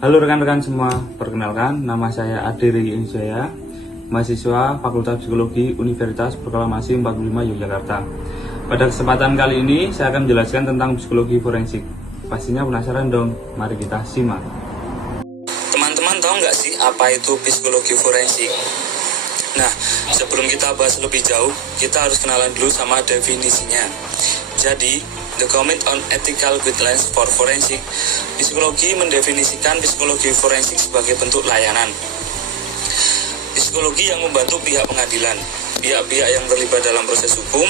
Halo rekan-rekan semua, perkenalkan nama saya Ade Regi Injaya, mahasiswa Fakultas Psikologi Universitas Proklamasi 45 Yogyakarta. Pada kesempatan kali ini saya akan menjelaskan tentang psikologi forensik. Pastinya penasaran dong, mari kita simak. Teman-teman tahu nggak sih apa itu psikologi forensik? Nah, sebelum kita bahas lebih jauh, kita harus kenalan dulu sama definisinya. Jadi, The Comment on Ethical Guidelines for Forensic, psikologi mendefinisikan psikologi forensik sebagai bentuk layanan. Psikologi yang membantu pihak pengadilan, pihak-pihak yang terlibat dalam proses hukum.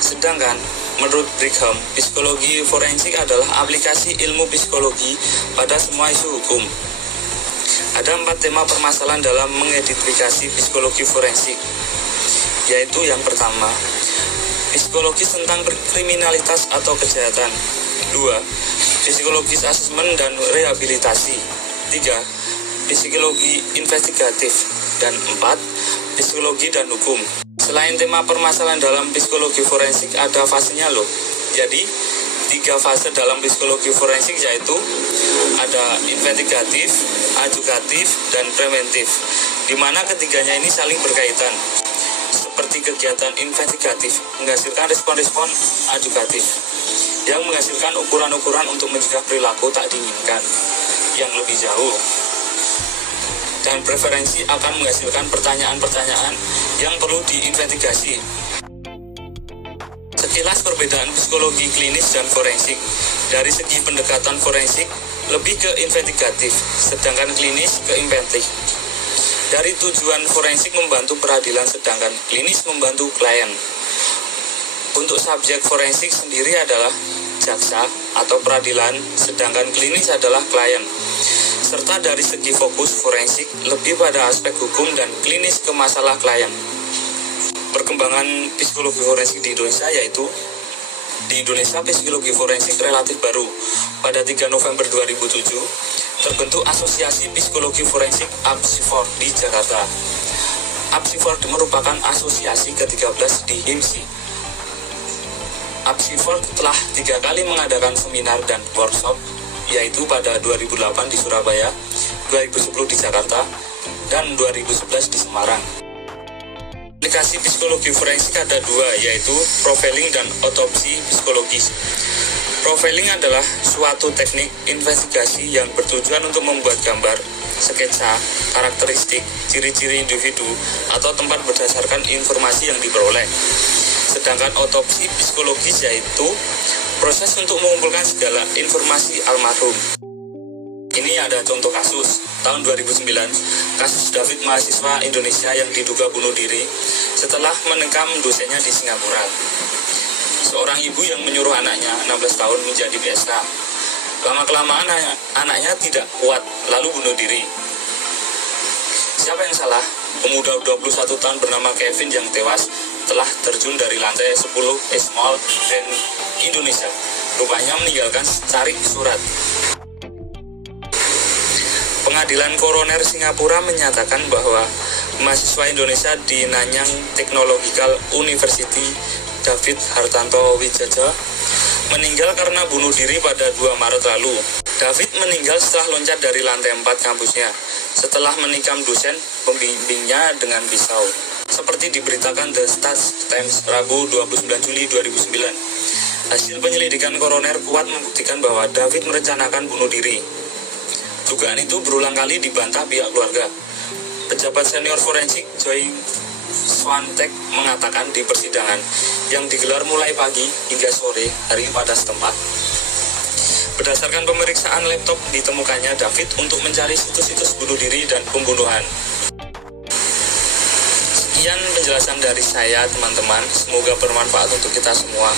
Sedangkan, menurut Brigham, psikologi forensik adalah aplikasi ilmu psikologi pada semua isu hukum. Ada 4 tema permasalahan dalam mengidentifikasi psikologi forensik, yaitu yang pertama, psikologis tentang kriminalitas atau kejahatan. 2. Psikologis asesmen dan rehabilitasi. 3. Psikologi investigatif. Dan 4. Psikologi dan hukum. Selain tema permasalahan dalam psikologi forensik, ada fasenya loh. Jadi, 3 fase dalam psikologi forensik yaitu ada investigatif, ajukatif, dan preventif, di mana ketiganya ini saling berkaitan. Seperti kegiatan investigatif menghasilkan respon-respon ajukatif yang menghasilkan ukuran-ukuran untuk mencegah perilaku tak diinginkan yang lebih jauh, dan preferensi akan menghasilkan pertanyaan-pertanyaan yang perlu diinvestigasi. Sekilas perbedaan psikologi klinis dan forensik. Dari segi pendekatan forensik lebih ke investigatif, sedangkan klinis ke inventif. Dari tujuan forensik membantu peradilan, sedangkan klinis membantu klien. Untuk subjek forensik sendiri adalah jaksa atau peradilan, sedangkan klinis adalah klien. Serta dari segi fokus forensik lebih pada aspek hukum dan klinis ke masalah klien. Perkembangan psikologi forensik di Indonesia yaitu di Indonesia psikologi forensik relatif baru. Pada 3 November 2007 terbentuk Asosiasi Psikologi Forensik APSIFOR di Jakarta. APSIFOR merupakan asosiasi ke-13 di HIMSI. APSIFOR telah 3 kali mengadakan seminar dan workshop, yaitu pada 2008 di Surabaya, 2010 di Jakarta, dan 2011 di Semarang. Aplikasi psikologi forensik ada 2, yaitu profiling dan otopsi psikologis. Profiling adalah suatu teknik investigasi yang bertujuan untuk membuat gambar, sketsa, karakteristik, ciri-ciri individu, atau tempat berdasarkan informasi yang diperoleh. Sedangkan otopsi psikologis yaitu proses untuk mengumpulkan segala informasi almarhum. Ini ada contoh kasus, tahun 2009, kasus David mahasiswa Indonesia yang diduga bunuh diri setelah menikam dosennya di Singapura. Seorang ibu yang menyuruh anaknya 16 tahun menjadi PSK. Lama-kelamaan anaknya tidak kuat, lalu bunuh diri. Siapa yang salah? Pemuda 21 tahun bernama Kevin yang tewas telah terjun dari lantai 10 East Mall Grand Indonesia. Rupanya meninggalkan secari surat. Pengadilan Koroner Singapura menyatakan bahwa mahasiswa Indonesia di Nanyang Technological University David Hartanto Wijaya meninggal karena bunuh diri pada 2 Maret lalu. David meninggal setelah loncat dari lantai 4 kampusnya setelah menikam dosen pembimbingnya dengan pisau. Seperti diberitakan The Stats Times Rabu 29 Juli 2009. Hasil penyelidikan koroner kuat membuktikan bahwa David merencanakan bunuh diri. Dugaan itu berulang kali dibantah pihak keluarga. Pejabat senior forensik Joy Swantek mengatakan di persidangan yang digelar mulai pagi hingga sore hari pada setempat, berdasarkan pemeriksaan laptop ditemukannya David untuk mencari situs-situs bunuh diri dan pembunuhan. Sekian penjelasan dari saya teman-teman, semoga bermanfaat untuk kita semua.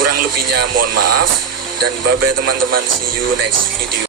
Kurang lebihnya mohon maaf, dan bye-bye teman-teman, see you next video.